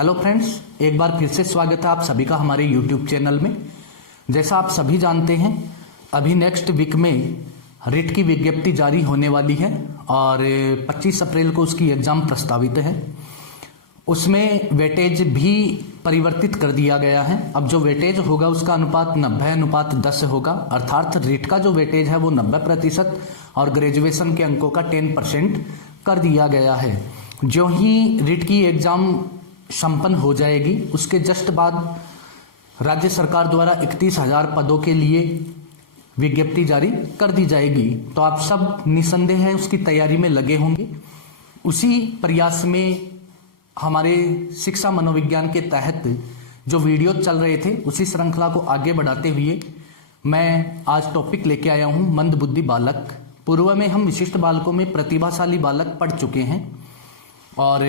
Hello friends, एक बार फिर से स्वागत है आप सभी का हमारे यूट्यूब चैनल में। जैसा आप सभी जानते हैं, अभी नेक्स्ट वीक में रिट की विज्ञप्ति जारी होने वाली है और 25 अप्रैल को उसकी एग्ज़ाम प्रस्तावित है। उसमें वेटेज भी परिवर्तित कर दिया गया है। अब जो वेटेज होगा उसका अनुपात 90:10 होगा, अर्थात रिट का जो वेटेज है वो 90% और ग्रेजुएशन के अंकों का 10% कर दिया गया है। जो ही रिट की एग्ज़ाम संपन्न हो जाएगी उसके जस्ट बाद राज्य सरकार द्वारा 31,000 पदों के लिए विज्ञप्ति जारी कर दी जाएगी। तो आप सब निसंदेह है उसकी तैयारी में लगे होंगे। उसी प्रयास में हमारे शिक्षा मनोविज्ञान के तहत जो वीडियो चल रहे थे उसी श्रृंखला को आगे बढ़ाते हुए मैं आज टॉपिक लेके आया हूँ मंदबुद्धि बालक। पूर्व में हम विशिष्ट बालकों में प्रतिभाशाली बालक पढ़ चुके हैं और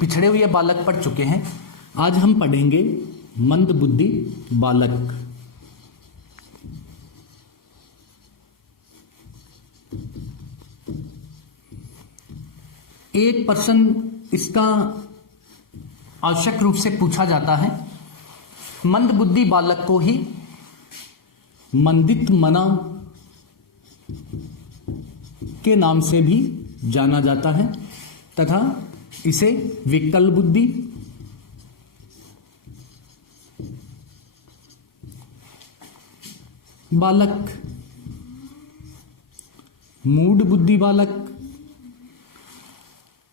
पिछड़े हुए बालक पढ़ चुके हैं। आज हम पढ़ेंगे मंदबुद्धि बालक। एक प्रश्न इसका आवश्यक रूप से पूछा जाता है, मंदबुद्धि बालक को ही मंदित मना के नाम से भी जाना जाता है तथा इसे विकल बुद्धि, बालक, मूढ़ बुद्धि बालक,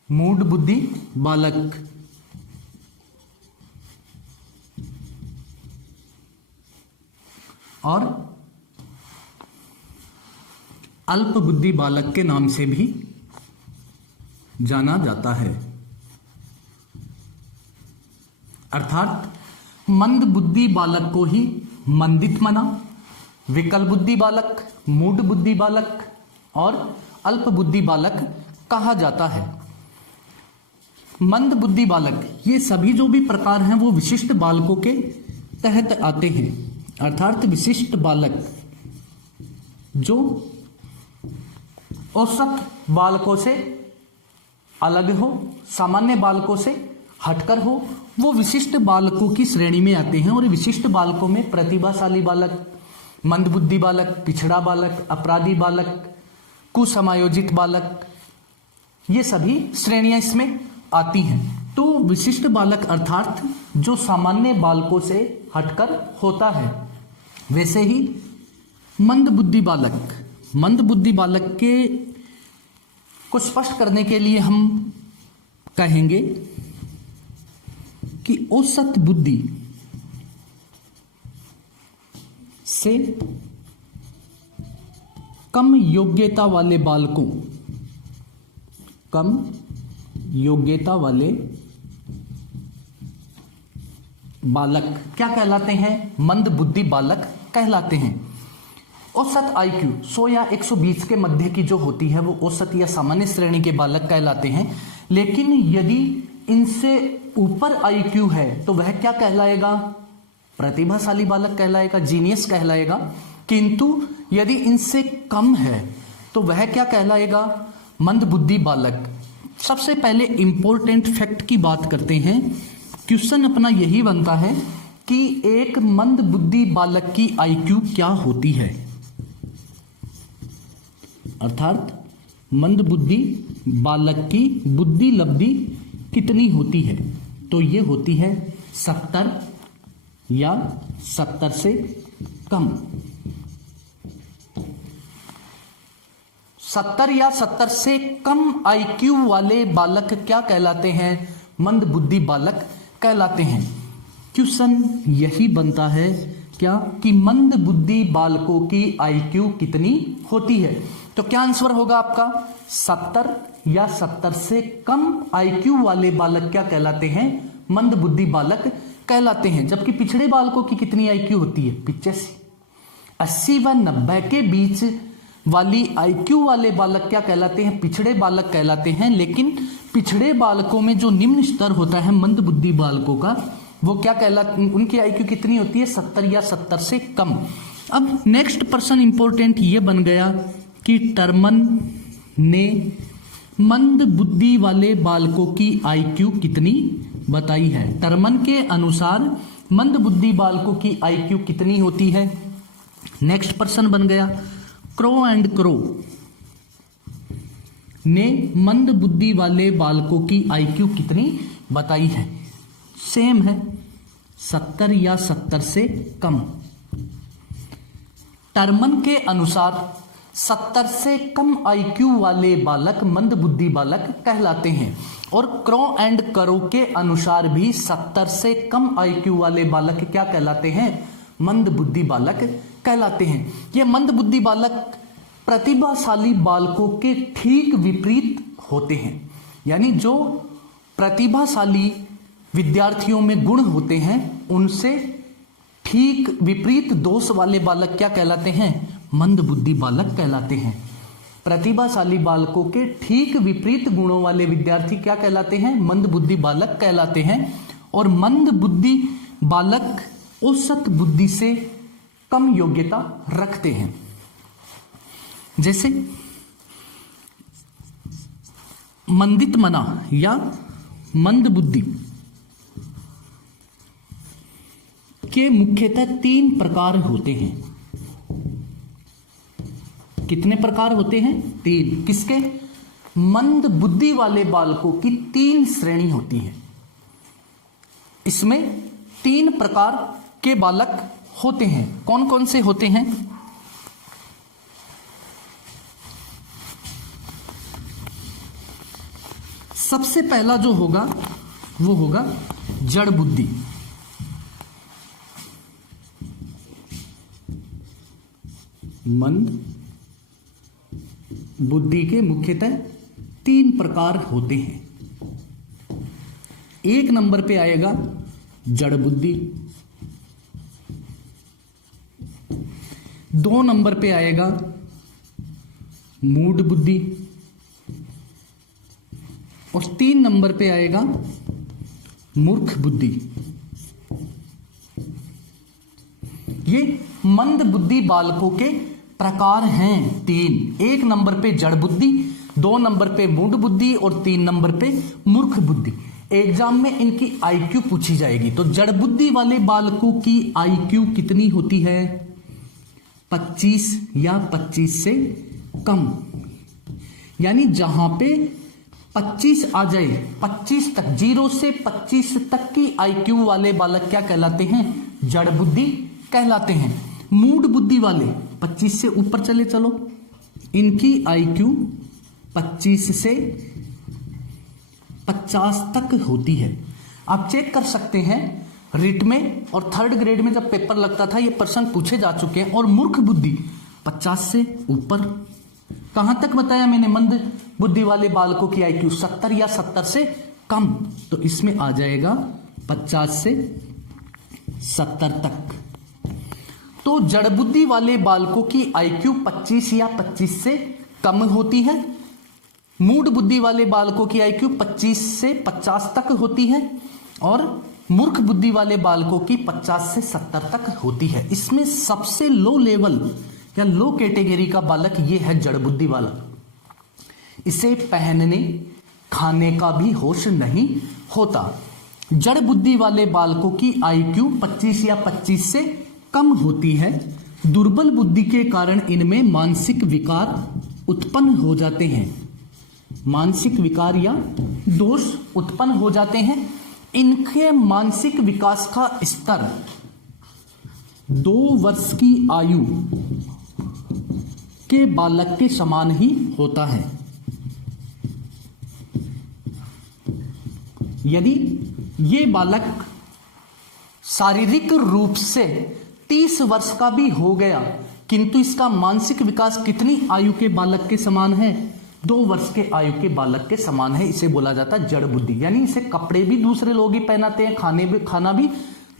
मूढ़ बुद्धि बालक और अल्प बुद्धि बालक के नाम से भी जाना जाता है। अर्थात मंद बुद्धि बालक को ही मंदित मना, विकल बुद्धि बालक, मूढ़ बुद्धि बालक और अल्प बुद्धि बालक कहा जाता है। मंद बुद्धि बालक ये सभी जो भी प्रकार हैं वो विशिष्ट बालकों के तहत आते हैं। अर्थात विशिष्ट बालक जो औसत बालकों से अलग हो, सामान्य बालकों से हटकर हो, वो विशिष्ट बालकों की श्रेणी में आते हैं। और विशिष्ट बालकों में प्रतिभाशाली बालक, मंदबुद्धि बालक, पिछड़ा बालक, अपराधी बालक, कुसमायोजित बालक, ये सभी श्रेणियां इसमें आती हैं। तो विशिष्ट बालक अर्थात जो सामान्य बालकों से हटकर होता है। वैसे ही मंदबुद्धि बालक, मंदबुद्धि बालक के को स्पष्ट करने के लिए हम कहेंगे कि औसत बुद्धि से कम योग्यता वाले बालकों, कम योग्यता वाले बालक क्या कहलाते हैं? मंदबुद्धि बालक कहलाते हैं। औसत आईक्यू 100 या 120 के मध्य की जो होती है वो औसत या सामान्य श्रेणी के बालक कहलाते हैं। लेकिन यदि इनसे ऊपर आईक्यू है तो वह क्या कहलाएगा? प्रतिभाशाली बालक कहलाएगा, जीनियस कहलाएगा। किंतु यदि इनसे कम है तो वह क्या कहलाएगा? मंदबुद्धि बालक। सबसे पहले इंपॉर्टेंट फैक्ट की बात करते हैं। क्वेश्चन अपना यही बनता है कि एक मंदबुद्धि बालक की आईक्यू क्या होती है, अर्थात मंदबुद्धि बालक की बुद्धि लब्धि कितनी होती है? तो ये होती है 70 या 70 से कम। 70 या 70 से कम आईक्यू वाले बालक क्या कहलाते हैं? मंदबुद्धि बालक कहलाते हैं। क्वेश्चन यही बनता है क्या कि मंदबुद्धि बालकों की आईक्यू कितनी होती है? तो क्या आंसर होगा आपका? 70 या 70 से कम आईक्यू वाले बालक क्या कहलाते हैं? मंदबुद्धि बालक कहलाते हैं। जबकि पिछड़े बालकों की कितनी आईक्यू होती है? 85। 80 व 90 के बीच वाली आईक्यू वाले बालक क्या कहलाते हैं? पिछड़े बालक कहलाते हैं। लेकिन पिछड़े बालकों में जो निम्न स्तर होता है मंदबुद्धि बालकों का, वो क्या कहलाते, उनकी आईक्यू कितनी होती है? 70 या 70 से कम। अब नेक्स्ट प्रश्न इंपॉर्टेंट ये बन गया कि टर्मन ने मंद बुद्धि वाले बालकों की आईक्यू कितनी बताई है। टर्मन के अनुसार मंद बुद्धि बालकों की आईक्यू कितनी होती है? नेक्स्ट प्रश्न बन गया, क्रो एंड क्रो ने मंद बुद्धि वाले बालकों की आईक्यू कितनी बताई है? सेम है, 70 या 70 से कम। टर्मन के अनुसार 70 से कम आईक्यू वाले बालक मंद बुद्धि बालक कहलाते हैं और क्रो एंड करो के अनुसार भी 70 से कम आईक्यू वाले बालक क्या कहलाते हैं? मंद बुद्धि बालक कहलाते हैं। ये मंद बुद्धि बालक प्रतिभाशाली बालकों के ठीक विपरीत होते हैं, यानी जो प्रतिभाशाली विद्यार्थियों में गुण होते हैं उनसे ठीक विपरीत दोष वाले बालक क्या कहलाते हैं? मंद बुद्धि बालक कहलाते हैं। प्रतिभाशाली बालकों के ठीक विपरीत गुणों वाले विद्यार्थी क्या कहलाते हैं? मंद बुद्धि बालक कहलाते हैं। और मंद बुद्धि बालक औसत बुद्धि से कम योग्यता रखते हैं। जैसे मंदित मना या मंद बुद्धि के मुख्यतः 3 प्रकार होते हैं। कितने प्रकार होते हैं? 3। किसके? मंद बुद्धि वाले बालकों की 3 श्रेणी होती है। इसमें 3 प्रकार के बालक होते हैं। कौन कौन से होते हैं? सबसे पहला जो होगा वो होगा जड़ बुद्धि। मंद बुद्धि के मुख्यतः 3 प्रकार होते हैं। 1 नंबर पे आएगा जड़ बुद्धि, 2 नंबर पे आएगा मूढ़ बुद्धि और 3 नंबर पे आएगा मूर्ख बुद्धि। ये मंद बुद्धि बालकों के प्रकार हैं 3। 1 नंबर पे जड़ बुद्धि, 2 नंबर पे मूढ़ बुद्धि और 3 नंबर पे मूर्ख बुद्धि। एग्जाम में इनकी आईक्यू पूछी जाएगी। तो जड़ बुद्धि वाले बालकों की आईक्यू कितनी होती है? 25 या 25 से कम। यानी जहां पे 25 आ जाए, 25 तक, 0 से 25 तक की आईक्यू वाले बालक क्या कहलाते हैं? जड़ बुद्धि कहलाते हैं। मूढ़ बुद्धि वाले 25 से ऊपर चले चलो, इनकी आईक्यू 25 से 50 तक होती है। आप चेक कर सकते हैं, रिट में और 3rd ग्रेड में जब पेपर लगता था ये प्रश्न पूछे जा चुके हैं। और मूर्ख बुद्धि 50 से ऊपर। कहां तक बताया मैंने? मंद बुद्धि वाले बालकों की आईक्यू 70 या 70 से कम। तो इसमें आ जाएगा 50 से 70 तक। तो जड़ बुद्धि वाले बालकों की आईक्यू 25 या 25 से कम होती है। मूढ़ बुद्धि वाले बालकों की आईक्यू 25 से 50 तक होती है और मूर्ख बुद्धि वाले बालकों की 50 से 70 तक होती है। इसमें सबसे लो लेवल या लो कैटेगरी का बालक ये है जड़ बुद्धि वाला। इसे पहनने खाने का भी होश नहीं होता। जड़ बुद्धि वाले बालकों की आईक्यू 25 या 25 से कम होती है। दुर्बल बुद्धि के कारण इनमें मानसिक विकार उत्पन्न हो जाते हैं। मानसिक विकार या दोष उत्पन्न हो जाते हैं। इनके मानसिक विकास का स्तर 2 वर्ष की आयु के बालक के समान ही होता है। यदि ये बालक शारीरिक रूप से 30 वर्ष का भी हो गया किंतु इसका मानसिक विकास कितनी आयु के बालक के समान है? 2 वर्ष के आयु के बालक के समान है। इसे बोला जाता है जड़ बुद्धि। यानी इसे कपड़े भी दूसरे लोग ही पहनाते हैं, खाना भी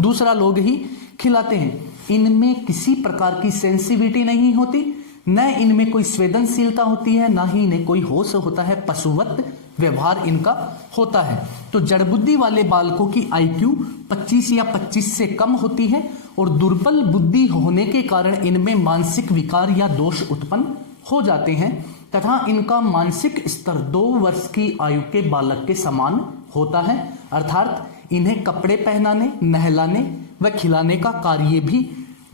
दूसरा लोग ही खिलाते हैं। इनमें किसी प्रकार की सेंसिटिविटी नहीं होती, न इनमें कोई संवेदनशीलता होती है, ना ही इन्हें कोई होश होता है। पशुवत व्यवहार इनका होता है। तो जड़ बुद्धि वाले बालकों की आईक्यू 25 या 25 से कम होती है और दुर्बल बुद्धि होने के कारण इनमें मानसिक विकार या दोष उत्पन्न हो जाते हैं तथा इनका मानसिक स्तर 2 वर्ष की आयु के बालक के समान होता है। अर्थात इन्हें कपड़े पहनाने, नहलाने व खिलाने का कार्य भी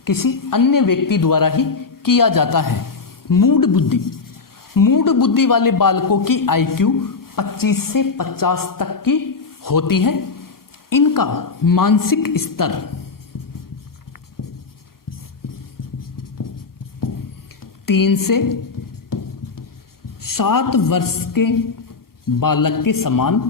किसी अन्य व्यक्ति द्वारा ही किया जाता है। मूढ़ बुद्धि, मूढ़ बुद्धि वाले बालकों की IQ 25 से 50 तक की होती है। इनका मानसिक स्तर 3 से 7 वर्ष के बालक के समान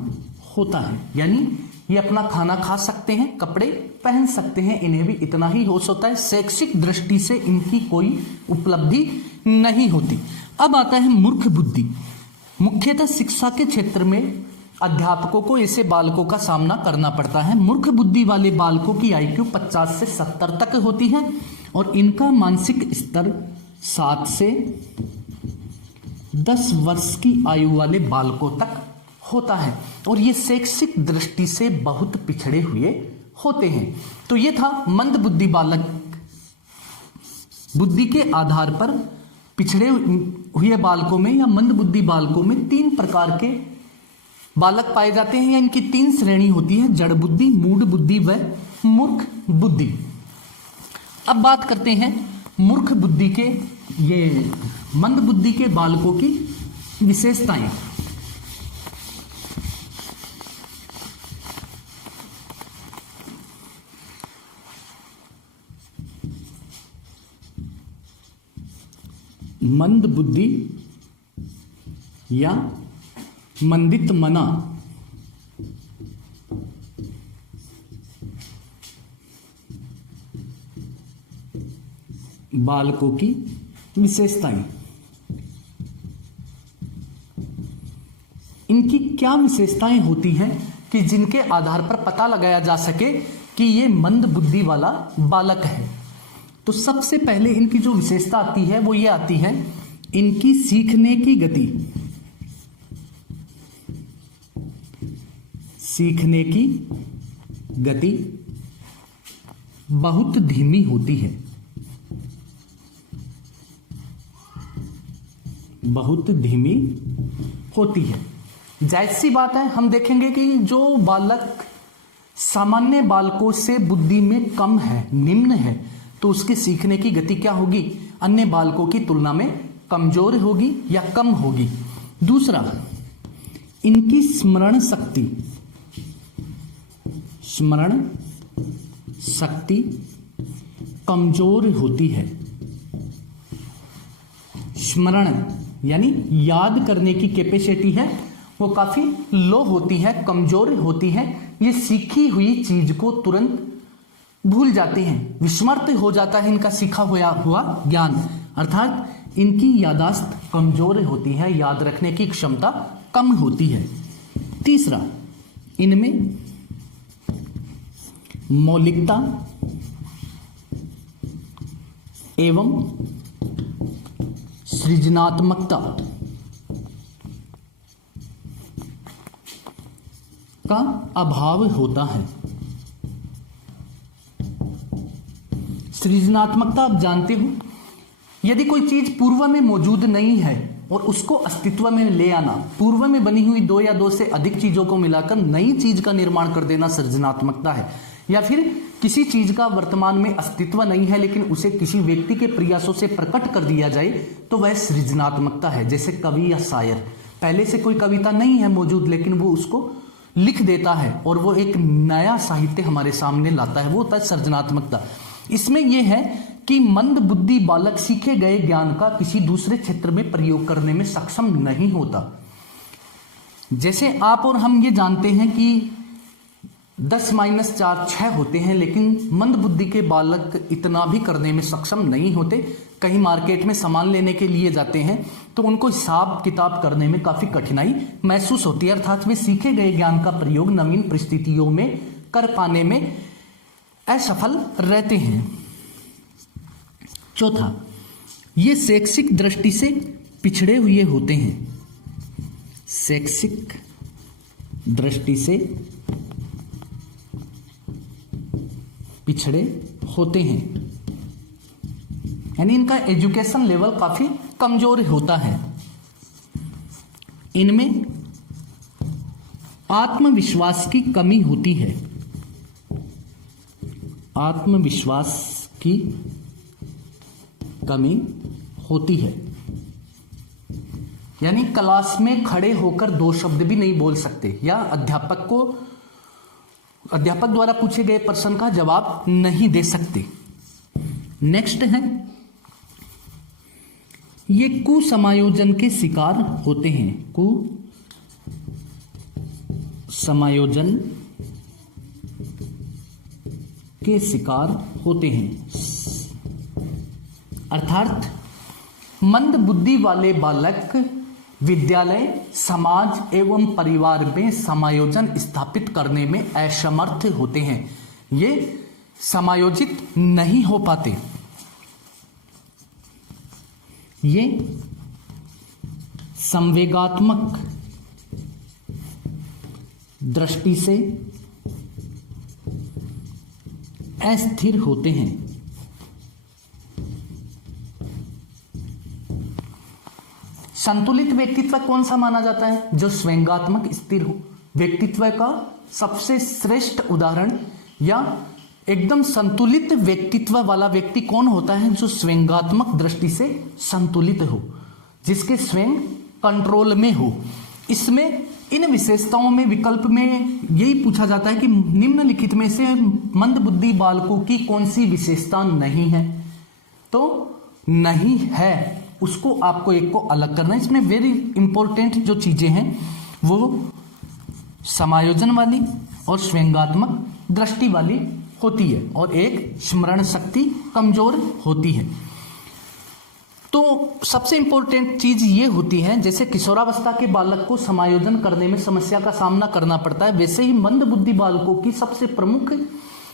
होता है, यानी ये अपना खाना खा सकते हैं, कपड़े पहन सकते हैं, इन्हें भी इतना ही होश होता है। शैक्षिक दृष्टि से इनकी कोई उपलब्धि नहीं होती। अब आता है मूर्ख बुद्धि। मुख्यतः शिक्षा के क्षेत्र में अध्यापकों को ऐसे बालकों का सामना करना पड़ता है। मूर्ख बुद्धि वाले बालकों की IQ 50 से 70 तक होती है और इनका मानसिक स्तर 7 से 10 वर्ष की आयु वाले बालकों तक होता है और ये शैक्षिक दृष्टि से बहुत पिछड़े हुए होते हैं। तो ये था मंद बुद्धि बालक। बुद्धि के आधार पर पिछड़े हुए बालकों में या मंद बुद्धि बालकों में 3 प्रकार के बालक पाए जाते हैं या इनकी 3 श्रेणी होती है, जड़ बुद्धि, मूढ़ बुद्धि व मूर्ख बुद्धि। अब बात करते हैं मूर्ख बुद्धि के, ये मंद बुद्धि के बालकों की विशेषताएं। मंद बुद्धि या मंदित मना बालकों की विशेषताएं। इनकी क्या विशेषताएं होती हैं कि जिनके आधार पर पता लगाया जा सके कि ये मंद बुद्धि वाला बालक है। तो सबसे पहले इनकी जो विशेषता आती है वो ये आती है, इनकी सीखने की गति, सीखने की गति बहुत धीमी होती है, बहुत धीमी होती है। जाहिर सी बात है, हम देखेंगे कि जो बालक सामान्य बालकों से बुद्धि में कम है, निम्न है, तो उसकी सीखने की गति क्या होगी, अन्य बालकों की तुलना में कमजोर होगी या कम होगी। दूसरा, इनकी स्मरण शक्ति, स्मरण शक्ति कमजोर होती है। स्मरण यानी याद करने की कैपेसिटी है वो काफी लो होती है, कमजोर होती है। ये सीखी हुई चीज को तुरंत भूल जाते हैं, विस्मृत हो जाता है इनका सीखा हुआ ज्ञान, अर्थात इनकी याददाश्त कमजोर होती है, याद रखने की क्षमता कम होती है। तीसरा, इनमें मौलिकता एवं सृजनात्मकता का अभाव होता है। सृजनात्मकता आप जानते हो, यदि कोई चीज पूर्व में मौजूद नहीं है और उसको अस्तित्व में ले आना, पूर्व में बनी हुई 2 या 2 से अधिक चीजों को मिलाकर नई चीज का निर्माण कर देना सृजनात्मकता है। या फिर किसी चीज का वर्तमान में अस्तित्व नहीं है लेकिन उसे किसी व्यक्ति के प्रयासों से प्रकट कर दिया जाए तो वह सृजनात्मकता है। जैसे कवि या शायर, पहले से कोई कविता नहीं है मौजूद लेकिन वो उसको लिख देता है और वो एक नया साहित्य हमारे सामने लाता है, वो होता है सृजनात्मकता। इसमें यह है कि मंद बुद्धि बालक सीखे गए ज्ञान का किसी दूसरे क्षेत्र में प्रयोग करने में सक्षम नहीं होता। जैसे आप और हम ये जानते हैं कि 10 - 4 6 होते हैं, लेकिन मंद बुद्धि के बालक इतना भी करने में सक्षम नहीं होते। कहीं मार्केट में सामान लेने के लिए जाते हैं तो उनको हिसाब किताब करने में काफी कठिनाई महसूस होती है, अर्थात वे सीखे गए ज्ञान का प्रयोग नवीन परिस्थितियों में कर पाने में असफल रहते हैं। चौथा, ये शैक्षिक दृष्टि से पिछड़े हुए होते हैं। शैक्षिक दृष्टि से पिछड़े होते हैं, यानी इनका एजुकेशन लेवल काफी कमजोर होता है। इनमें आत्मविश्वास की कमी होती है, आत्मविश्वास की कमी होती है, यानी क्लास में खड़े होकर 2 शब्द भी नहीं बोल सकते या अध्यापक द्वारा पूछे गए प्रश्न का जवाब नहीं दे सकते। नेक्स्ट है, ये कुसमायोजन के शिकार होते हैं, कुसमायोजन के शिकार होते हैं, अर्थात मंद बुद्धि वाले बालक विद्यालय, समाज एवं परिवार में समायोजन स्थापित करने में असमर्थ होते हैं, ये समायोजित नहीं हो पाते, ये संवेगात्मक दृष्टि से अस्थिर होते हैं। संतुलित व्यक्तित्व कौन सा माना जाता है? जो स्वयंगात्मक स्थिर हो। व्यक्तित्व का सबसे श्रेष्ठ उदाहरण या एकदम संतुलित व्यक्तित्व वाला व्यक्ति कौन होता है? जो स्वयंगात्मक दृष्टि से संतुलित हो, जिसके स्वयं कंट्रोल में हो। इसमें इन विशेषताओं में विकल्प में यही पूछा जाता है कि निम्नलिखित में से मंद बुद्धि बालकों की कौन सी विशेषता नहीं है, तो नहीं है उसको आपको एक को अलग करना है। इसमें वेरी इंपॉर्टेंट जो चीजें हैं वो समायोजन वाली और स्वयंगात्मक दृष्टि वाली होती है, और एक स्मरण शक्ति कमजोर होती है। तो सबसे इंपॉर्टेंट चीज ये होती है, जैसे किशोरावस्था के बालक को समायोजन करने में समस्या का सामना करना पड़ता है, वैसे ही मंद बुद्धि बालकों की सबसे प्रमुख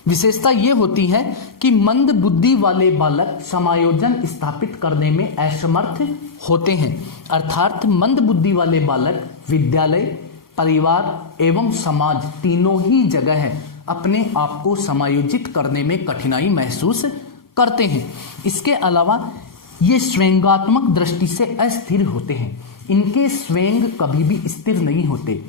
विशेषता ये होती है कि मंद बुद्धि वाले बालक समायोजन स्थापित करने में असमर्थ होते हैं, अर्थात मंद बुद्धि वाले बालक विद्यालय, परिवार एवं समाज तीनों ही जगह अपने आप को समायोजित करने में कठिनाई महसूस करते हैं। इसके अलावा ये स्वयंगात्मक दृष्टि से अस्थिर होते हैं, इनके स्वयं कभी भी स्थिर नहीं होते,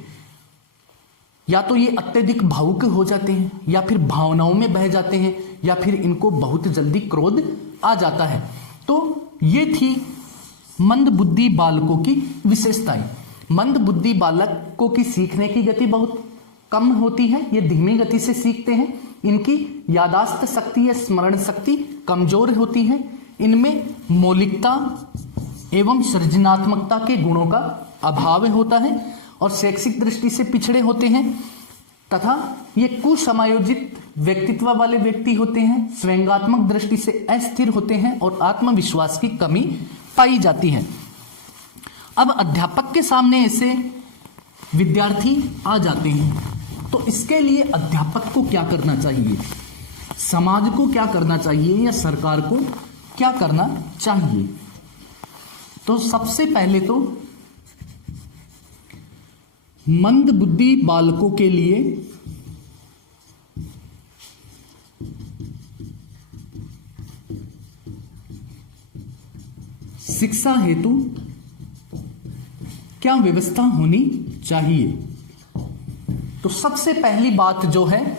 या तो ये अत्यधिक भावुक हो जाते हैं, या फिर भावनाओं में बह जाते हैं, या फिर इनको बहुत जल्दी क्रोध आ जाता है। तो ये थी मंद बुद्धि बालकों की विशेषताएं। मंद बुद्धि बालकों की सीखने की गति बहुत कम होती है, ये धीमी गति से सीखते हैं, इनकी यादाश्त शक्ति या स्मरण शक्ति कमजोर होती है, इनमें मौलिकता एवं सृजनात्मकता के गुणों का अभाव होता है, और शैक्षिक दृष्टि से पिछड़े होते हैं, तथा ये कुसमायोजित व्यक्तित्व वाले व्यक्ति होते हैं, स्वयंगात्मक दृष्टि से अस्थिर होते हैं, और आत्मविश्वास की कमी पाई जाती है। अब अध्यापक के सामने ऐसे विद्यार्थी आ जाते हैं, तो इसके लिए अध्यापक को क्या करना चाहिए, समाज को क्या करना चाहिए, या सरकार को क्या करना चाहिए? तो सबसे पहले तो मंद बुद्धि बालकों के लिए शिक्षा हेतु क्या व्यवस्था होनी चाहिए? तो सबसे पहली बात जो है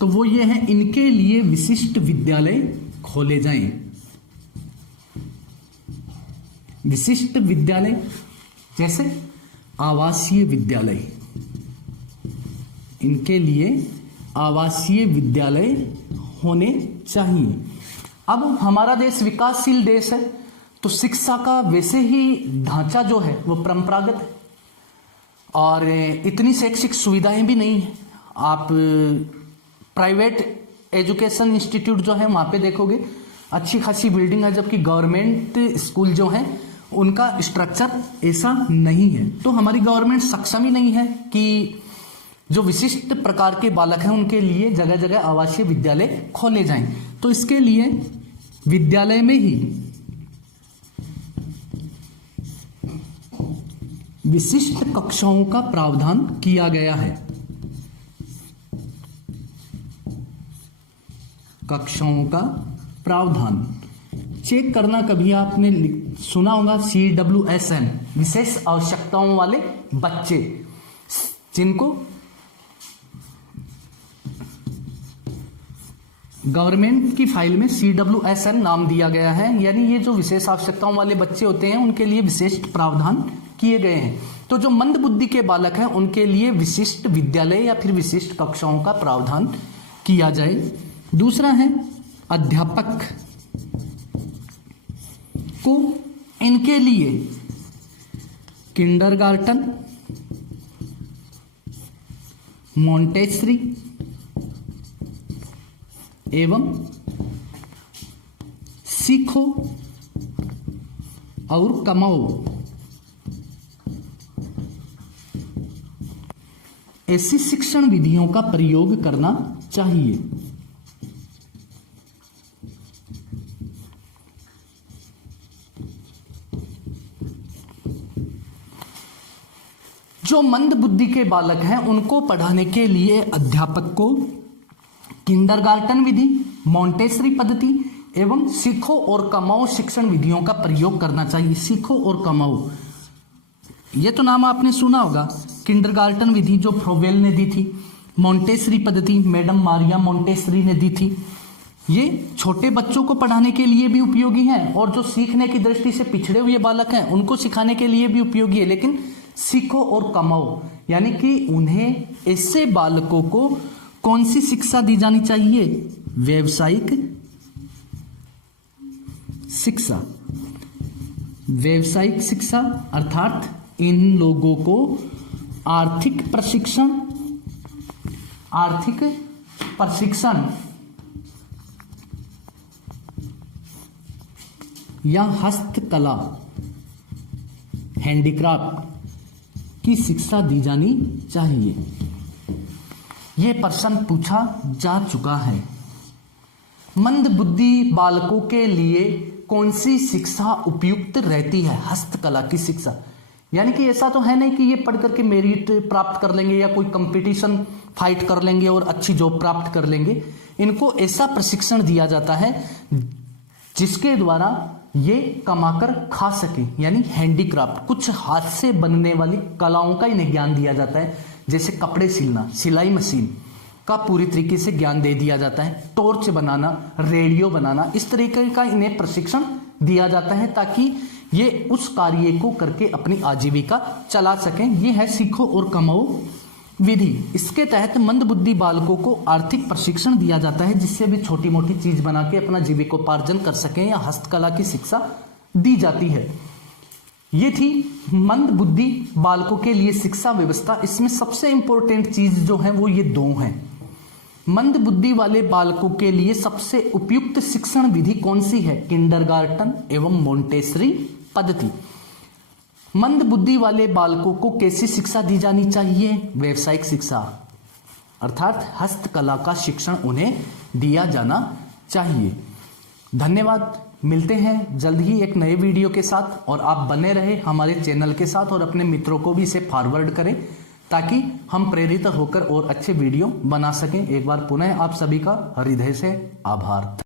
तो वो ये है, इनके लिए विशिष्ट विद्यालय खोले जाएं। विशिष्ट विद्यालय जैसे आवासीय विद्यालय, इनके लिए आवासीय विद्यालय होने चाहिए। अब हमारा देश विकासशील देश है, तो शिक्षा का वैसे ही ढांचा जो है वो परंपरागत है, और इतनी शैक्षिक सुविधाएं भी नहीं है। आप प्राइवेट एजुकेशन इंस्टीट्यूट जो है वहां पे देखोगे अच्छी खासी बिल्डिंग है, जबकि गवर्नमेंट स्कूल जो है उनका स्ट्रक्चर ऐसा नहीं है। तो हमारी गवर्नमेंट सक्षम ही नहीं है कि जो विशिष्ट प्रकार के बालक हैं उनके लिए जगह जगह आवासीय विद्यालय खोले जाएं। तो इसके लिए विद्यालय में ही विशिष्ट कक्षाओं का प्रावधान किया गया है। कक्षाओं का प्रावधान चेक करना, कभी आपने सुना होगा CWSM, विशेष आवश्यकताओं वाले बच्चे, जिनको गवर्नमेंट की फाइल में CWSN नाम दिया गया है, यानी ये जो विशेष आवश्यकताओं वाले बच्चे होते हैं उनके लिए विशिष्ट प्रावधान किए गए हैं। तो जो मंद बुद्धि के बालक हैं उनके लिए विशिष्ट विद्यालय या फिर विशिष्ट कक्षाओं का प्रावधान किया जाए। दूसरा है अध्यापक को इनके लिए किंडरगार्टन, मॉन्टेसरी एवं सीखो और कमाओ ऐसी शिक्षण विधियों का प्रयोग करना चाहिए। जो मंद बुद्धि के बालक हैं उनको पढ़ाने के लिए अध्यापक को किंडरगार्टन विधि, मॉन्टेसरी पद्धति एवं सीखो और कमाओ शिक्षण विधियों का प्रयोग करना चाहिए। सीखो और कमाओ, ये तो नाम आपने सुना होगा। किंडरगार्टन विधि जो फ्रोवेल ने दी थी, मॉन्टेसरी पद्धति मैडम मारिया मॉन्टेसरी ने दी थी। ये छोटे बच्चों को पढ़ाने के लिए भी उपयोगी है और जो सीखने की दृष्टि से पिछड़े हुए बालक हैं उनको सिखाने के लिए भी उपयोगी है। लेकिन सीखो और कमाओ यानी कि उन्हें ऐसे बालकों को कौन सी शिक्षा दी जानी चाहिए? व्यावसायिक शिक्षा। व्यावसायिक शिक्षा अर्थात इन लोगों को आर्थिक प्रशिक्षण या हस्तकला हैंडीक्राफ्ट की शिक्षा दी जानी चाहिए। यह प्रश्न पूछा जा चुका है। मंद बुद्धि बालकों के लिए कौन सी शिक्षा उपयुक्त रहती है? हस्तकला की शिक्षा। यानी कि ऐसा तो है नहीं कि ये पढ़ करके मेरिट प्राप्त कर लेंगे या कोई कंपटीशन फाइट कर लेंगे और अच्छी जॉब प्राप्त कर लेंगे। इनको ऐसा प्रशिक्षण दिया जाता है जिसके द्वारा ये कमाकर खा सके, यानी हैंडीक्राफ्ट, कुछ हाथ से बनने वाली कलाओं का इन्हें ज्ञान दिया जाता है। जैसे कपड़े सिलना, सिलाई मशीन का पूरी तरीके से ज्ञान दे दिया जाता है। टॉर्च बनाना, रेडियो बनाना, इस तरीके का इन्हें प्रशिक्षण दिया जाता है ताकि ये उस कार्य को करके अपनी आजीविका चला सकें। ये है सीखो और कमाओ विधि। इसके तहत मंद बुद्धि बालकों को आर्थिक प्रशिक्षण दिया जाता है जिससे भी छोटी मोटी चीज बना के अपना जीविकोपार्जन कर सकें या हस्तकला की शिक्षा दी जाती है। ये थी मंद बुद्धि बालकों के लिए शिक्षा व्यवस्था। इसमें सबसे इंपॉर्टेंट चीज जो है वो ये दो हैं। मंद बुद्धि वाले बालकों के लिए सबसे उपयुक्त शिक्षण विधि कौन सी है? किंडरगार्टन एवं मॉन्टेसरी पद्धति। मंद बुद्धि वाले बालकों को कैसी शिक्षा दी जानी चाहिए? व्यावसायिक शिक्षा अर्थात हस्तकला का शिक्षण उन्हें दिया जाना चाहिए। धन्यवाद। मिलते हैं जल्द ही एक नए वीडियो के साथ और आप बने रहे हमारे चैनल के साथ और अपने मित्रों को भी इसे फॉरवर्ड करें ताकि हम प्रेरित होकर और अच्छे वीडियो बना सकें। एक बार पुनः आप सभी का हृदय से आभार।